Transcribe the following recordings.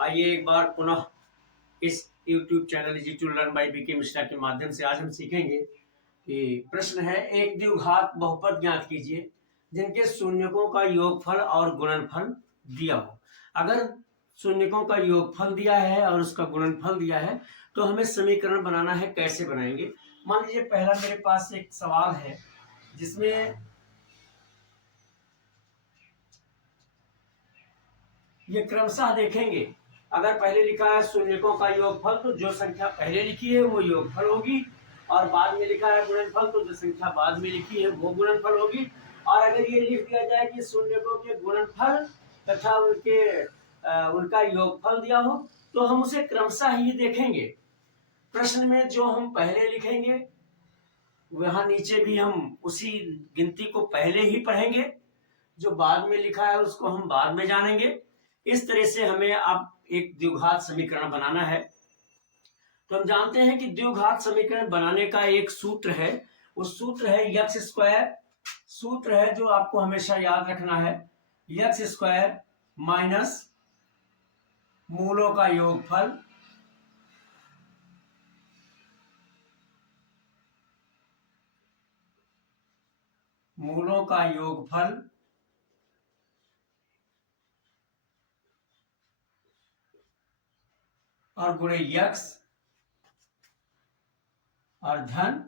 आइए एक बार पुनः इस YouTube channel easy to learn by BK Mishra के माध्यम से आज हम सीखेंगे कि प्रश्न है एक द्विघात बहुपद ज्ञात कीजिए जिनके शून्यकों का योगफल और गुणनफल दिया हो। अगर शून्यकों का योगफल दिया है और उसका गुणनफल दिया है तो हमें समीकरण बनाना है। कैसे बनाएंगे? मान लीजिए पहला मेरे पास एक सवाल है जिसमें ये क्रमशः देखेंगे। अगर पहले लिखा है शून्यकों का योगफल तो जो संख्या पहले लिखी है वो योगफल होगी, और बाद में लिखा है गुणनफल तो जो संख्या बाद में लिखी है वो गुणनफल होगी। और अगर ये लिख दिया जाए कि शून्यकों के गुणनफल तथा उनका योगफल दिया हो तो हम उसे क्रमशः ही देखेंगे। प्रश्न में जो हम पहले लिखेंगे वहां नीचे भी हम उसी गिनती को पहले ही पढ़ेंगे, जो बाद में लिखा है उसको हम बाद में जानेंगे। इस तरह से हमें अब एक द्विघात समीकरण बनाना है। तो हम जानते हैं कि द्विघात समीकरण बनाने का एक सूत्र है, उस सूत्र है यक्स स्क्वायर। सूत्र है जो आपको हमेशा याद रखना है, यक्स स्क्वायर माइनस मूलों का योगफल और गुणे यक्स और धन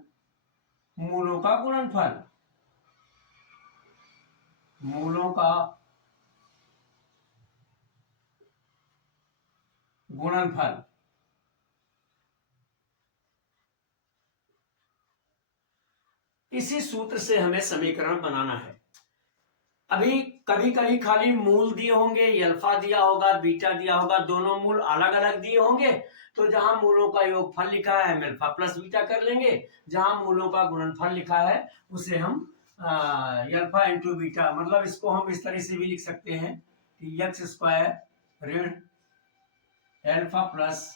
मूलों का गुणनफल। इसी सूत्र से हमें समीकरण बनाना है। अभी कभी कभी खाली मूल दिए होंगे, अल्फा दिया होगा, बीटा दिया होगा, दोनों मूल अलग अलग दिए होंगे तो जहां मूलों का योगफल लिखा है हम अल्फा प्लस बीटा कर लेंगे, जहां मूलों का गुणनफल लिखा है उसे हम अल्फा इंटू बीटा, मतलब इसको हम इस तरह से भी लिख सकते हैं कि यक्स स्क्वायर ऋण alpha plus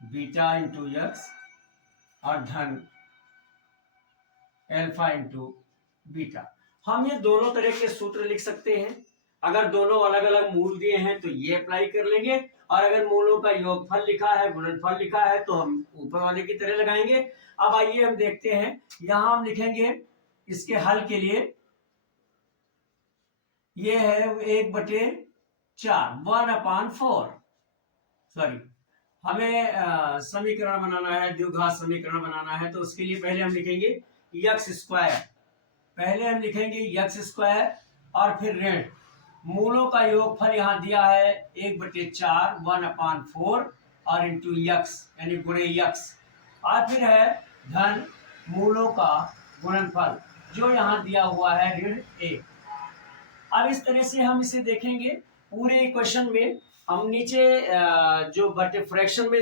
beta into x और धन अल्फा इंटू बीटा। हम ये दोनों तरह के सूत्र लिख सकते हैं। अगर दोनों अलग अलग मूल दिए हैं तो ये अप्लाई कर लेंगे, और अगर मूलों का योगफल लिखा है, गुणनफल लिखा है तो हम ऊपर वाले की तरह लगाएंगे। अब आइए हम देखते हैं, यहां हम लिखेंगे इसके हल के लिए, ये है 1/4 1/4। सॉरी, हमें समीकरण बनाना है, द्विघात समीकरण बनाना है, तो उसके लिए पहले हम लिखेंगे यक्स स्क्वायर, पहले हम लिखेंगे यक्स स्क्वायर और फिर ऋण मूलों का योगफल यहाँ दिया है 1/4 1/4 और इंटू यक्स यानी गुणे यक्स, और फिर है धन मूलों का गुणनफल जो यहाँ दिया हुआ है ऋण 1। अब इस तरह से हम इसे देखेंगे पूरे इक्वेशन में। हम नीचे जो बटे फ्रैक्शन में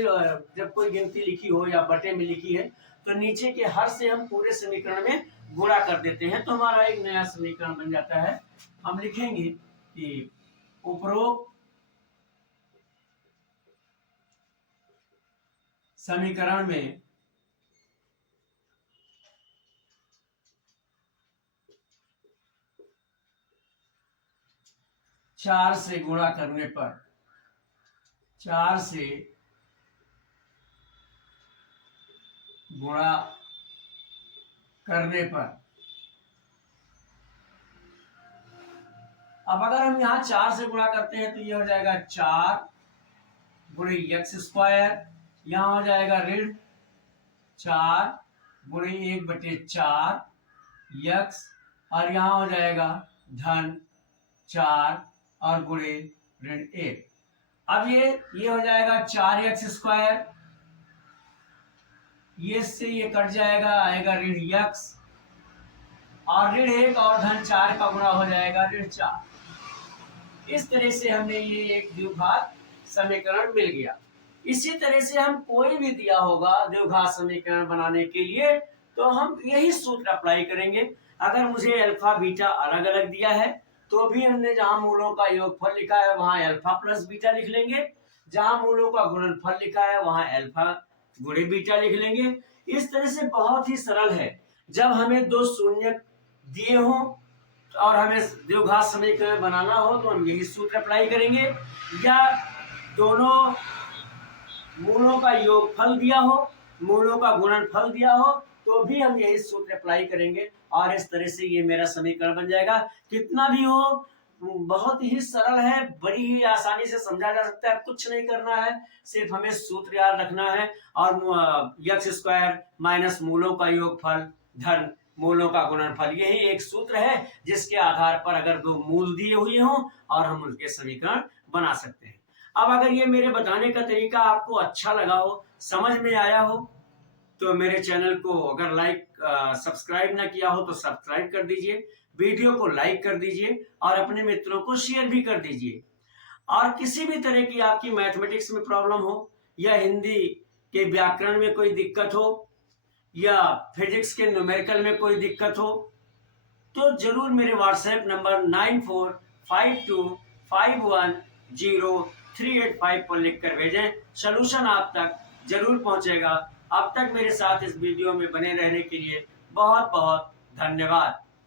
जब कोई गिनती लिखी हो या बटे में लिखी है तो नीचे के हर से हम पूरे समीकरण में गुणा कर देते हैं तो हमारा एक नया समीकरण बन जाता है। हम लिखेंगे कि उपरोक्त समीकरण में चार से गुणा करने पर, अब अगर हम यहाँ 4 से गुणा करते हैं तो ये हो जाएगा 4 गुणे यक्स स्क्वायर, यहाँ हो जाएगा ऋण 4 गुणे 1/4 यक्स, और यहाँ हो जाएगा धन 4 और गुणे ऋण 1। अब ये हो जाएगा 4x स्क्वायर, ये से ये कट जाएगा, आएगा ऋण यक्स और ऋण 1 और धन 4 का गुणा हो जाएगा ऋण 4। इस तरह से हमें ये एक द्विघात समीकरण मिल गया। इसी तरह से हम कोई भी दिया होगा द्विघात समीकरण बनाने के लिए तो हम यही सूत्र अप्लाई करेंगे। अगर मुझे अल्फा बीटा अलग अलग दिया है तो भी हमने जहां मूलों का योगफल लिखा है वहां अल्फा प्लस बीटा लिख लेंगे, जहां मूलों का गुणनफल लिखा है वहां अल्फा गुणे बीटा लिख लेंगे। इस तरह से बहुत ही सरल है। जब हमें दो शून्य दिए हो और हमें द्विघात समीकरण बनाना हो तो हम यही सूत्र अप्लाई करेंगे, या दोनों मूलों का योगफल दिया हो, मूलों का गुणनफल दिया हो, तो भी हम यही सूत्र अप्लाई करेंगे और इस तरह से ये मेरा समीकरण बन जाएगा। कितना भी हो, बहुत ही सरल है, बड़ी ही आसानी से समझा जा सकता है, कुछ नहीं करना है, सिर्फ हमें सूत्र याद रखना है और एक्स स्क्वायर माइनस मूलों का योगफल धन मूलों का गुणनफल, यही एक सूत्र है जिसके आधार पर अगर दो मूल दिए हुए हों और हम उनके समीकरण बना सकते हैं। अब अगर ये मेरे बताने का तरीका आपको अच्छा लगा हो, समझ में आया हो, तो मेरे चैनल को अगर सब्सक्राइब ना किया हो तो सब्सक्राइब कर दीजिए, वीडियो को लाइक कर दीजिए और अपने मित्रों को शेयर भी कर दीजिए। और किसी भी तरह की आपकी मैथमेटिक्स में प्रॉब्लम हो या हिंदी के व्याकरण में कोई दिक्कत हो या फिजिक्स के न्यूमेरिकल में कोई दिक्कत हो, तो जरूर मेरे व्हाट्सएप नंबर 9452510385 पर लिखकर भेजें, सलूशन आप तक जरूर पहुंचेगा। अब तक मेरे साथ इस वीडियो में बने रहने के लिए बहुत बहुत धन्यवाद।